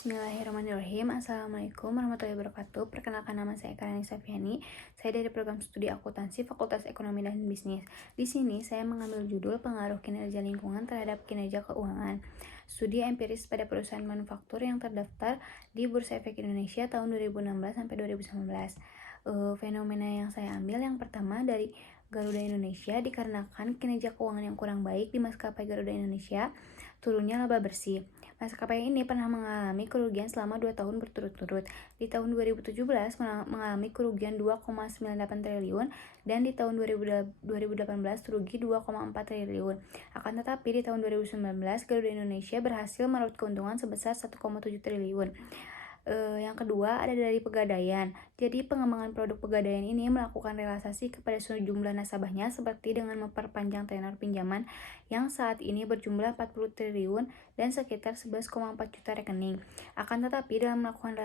Bismillahirrahmanirrahim. Assalamualaikum warahmatullahi wabarakatuh. Perkenalkan, nama saya Karani Safiani. Saya dari program studi akuntansi Fakultas Ekonomi dan Bisnis. Di sini saya mengambil judul pengaruh kinerja lingkungan terhadap kinerja keuangan. Studi empiris pada perusahaan manufaktur yang terdaftar di Bursa Efek Indonesia tahun 2016 sampai 2019. Fenomena yang saya ambil yang pertama dari Garuda Indonesia dikarenakan kinerja keuangan yang kurang baik di maskapai Garuda Indonesia, turunnya laba bersih. Maskapai ini pernah mengalami kerugian selama 2 tahun berturut-turut. Di tahun 2017 mengalami kerugian 2,98 triliun dan di tahun 2018 rugi 2,4 triliun. Akan tetapi di tahun 2019 Garuda Indonesia berhasil meraup keuntungan sebesar 1,7 triliun. Yang kedua ada dari Pegadaian. Jadi pengembangan produk Pegadaian ini melakukan relaksasi kepada sejumlah nasabahnya seperti dengan memperpanjang tenor pinjaman yang saat ini berjumlah 40 triliun dan sekitar 11,4 juta rekening. Akan tetapi dalam melakukan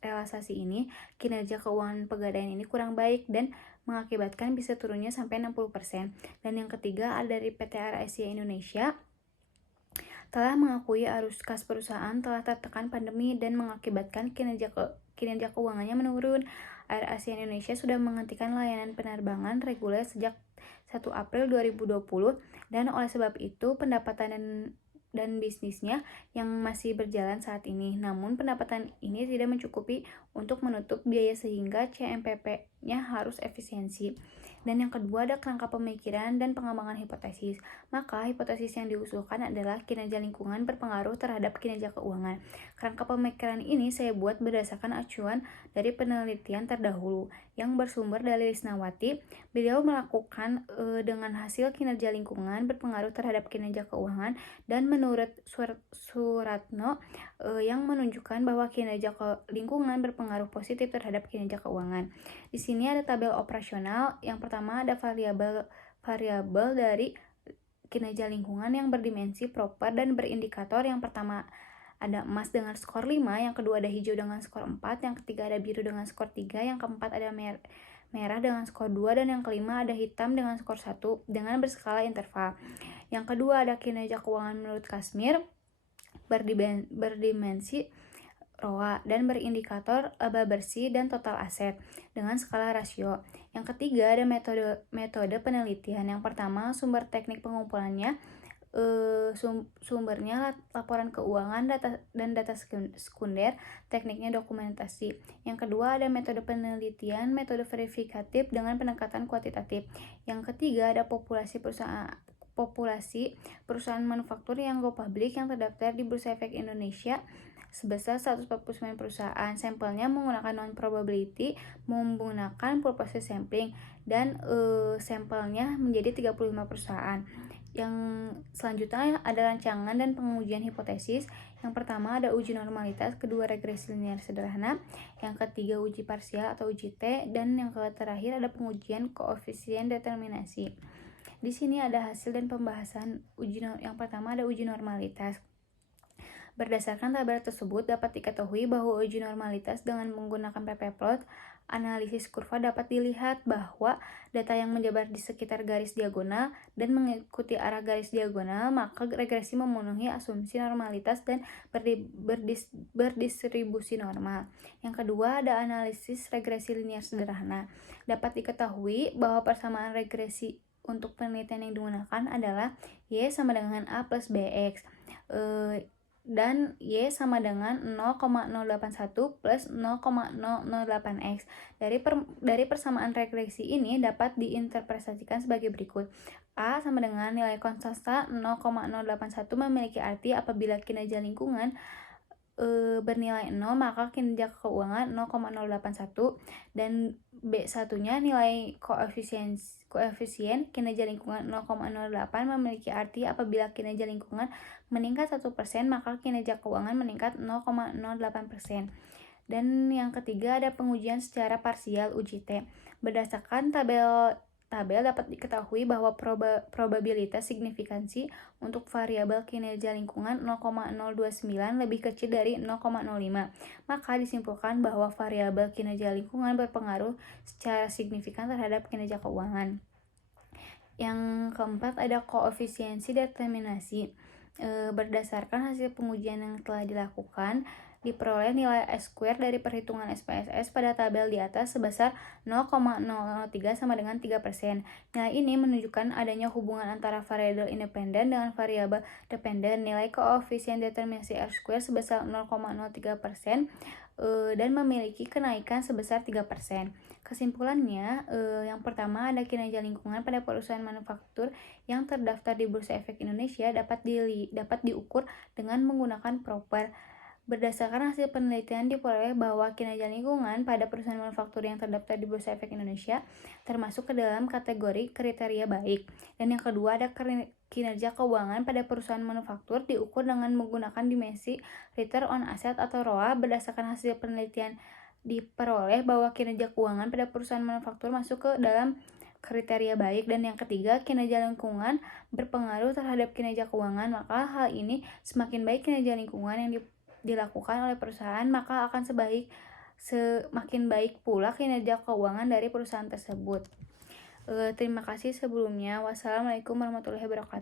relaksasi ini, kinerja keuangan Pegadaian ini kurang baik dan mengakibatkan bisa turunnya sampai 60%. Dan yang ketiga ada dari PT Air Asia Indonesia, telah mengakui arus kas perusahaan telah tertekan pandemi dan mengakibatkan kinerja keuangannya menurun. Air Asia Indonesia sudah menghentikan layanan penerbangan reguler sejak 1 April 2020 dan oleh sebab itu pendapatan dan bisnisnya yang masih berjalan saat ini. Namun pendapatan ini tidak mencukupi untuk menutup biaya sehingga CMPP-nya harus efisiensi. Dan yang kedua ada kerangka pemikiran dan pengembangan hipotesis. Maka hipotesis yang diusulkan adalah kinerja lingkungan berpengaruh terhadap kinerja keuangan. Kerangka pemikiran ini saya buat berdasarkan acuan dari penelitian terdahulu yang bersumber dari Risnawati. Beliau melakukan dengan hasil kinerja lingkungan berpengaruh terhadap kinerja keuangan, dan menurut Suratno yang menunjukkan bahwa kinerja lingkungan berpengaruh positif terhadap kinerja keuangan. Di sini ada tabel operasional. Yang pertama ada variabel dari kinerja lingkungan yang berdimensi proper dan berindikator. Yang pertama ada emas dengan skor 5, yang kedua ada hijau dengan skor 4, yang ketiga ada biru dengan skor 3, yang keempat ada merah dengan skor 2, dan yang kelima ada hitam dengan skor 1 dengan berskala interval. Yang kedua ada kinerja keuangan menurut Kasmir berdimensi ROA dan berindikator laba bersih dan total aset dengan skala rasio. Yang ketiga ada metode penelitian. Yang pertama sumber teknik pengumpulannya, sumbernya laporan keuangan dan data sekunder, tekniknya dokumentasi. Yang kedua ada metode penelitian, metode verifikatif dengan pendekatan kuantitatif. Yang ketiga ada populasi perusahaan manufaktur yang go public yang terdaftar di Bursa Efek Indonesia sebesar 149 perusahaan. Sampelnya menggunakan non-probability, menggunakan purpose sampling, dan sampelnya menjadi 35 perusahaan. Yang selanjutnya ada rancangan dan pengujian hipotesis. Yang pertama ada uji normalitas, kedua regresi linear sederhana, yang ketiga uji parsial atau uji T, dan yang terakhir ada pengujian koefisien determinasi. Di sini ada hasil dan pembahasan yang pertama ada uji normalitas. Berdasarkan tabel tersebut dapat diketahui bahwa uji normalitas dengan menggunakan ppplot analisis kurva dapat dilihat bahwa data yang menjabar di sekitar garis diagonal dan mengikuti arah garis diagonal, maka regresi memenuhi asumsi normalitas dan berdistribusi normal. Yang kedua ada analisis regresi linear sederhana. Dapat diketahui bahwa persamaan regresi untuk penelitian yang digunakan adalah Y sama dengan A plus BX. Dan Y sama dengan 0,081 plus 0,008X. Dari persamaan regresi ini dapat diinterpretasikan sebagai berikut. A sama dengan nilai konstanta 0,081 memiliki arti apabila kinerja lingkungan bernilai 0 maka kinerja keuangan 0,081, dan B1-nya nilai koefisien kinerja lingkungan 0,08 memiliki arti apabila kinerja lingkungan meningkat 1% maka kinerja keuangan meningkat 0,08%. Dan yang ketiga ada pengujian secara parsial uji T. Berdasarkan tabel dapat diketahui bahwa probabilitas signifikansi untuk variabel kinerja lingkungan 0,029 lebih kecil dari 0,05. Maka disimpulkan bahwa variabel kinerja lingkungan berpengaruh secara signifikan terhadap kinerja keuangan. Yang keempat ada koefisiensi determinasi. Berdasarkan hasil pengujian yang telah dilakukan, diperoleh nilai S-square dari perhitungan SPSS pada tabel di atas sebesar 0,003 sama dengan 3%. Nilai ini menunjukkan adanya hubungan antara variabel independen dengan variabel dependen. Nilai koefisien determinasi R-square sebesar 0,03% dan memiliki kenaikan sebesar 3%. Kesimpulannya, yang pertama ada kinerja lingkungan pada perusahaan manufaktur yang terdaftar di Bursa Efek Indonesia dapat diukur dengan menggunakan proper. Berdasarkan hasil penelitian diperoleh bahwa kinerja lingkungan pada perusahaan manufaktur yang terdaftar di Bursa Efek Indonesia termasuk ke dalam kategori kriteria baik. Dan yang kedua ada kinerja keuangan pada perusahaan manufaktur diukur dengan menggunakan dimensi Return on Asset atau ROA. Berdasarkan hasil penelitian diperoleh bahwa kinerja keuangan pada perusahaan manufaktur masuk ke dalam kriteria baik. Dan yang ketiga, kinerja lingkungan berpengaruh terhadap kinerja keuangan, maka hal ini semakin baik kinerja lingkungan yang dilakukan oleh perusahaan, maka akan semakin baik pula kinerja keuangan dari perusahaan tersebut. Terima kasih sebelumnya. Wassalamualaikum warahmatullahi wabarakatuh.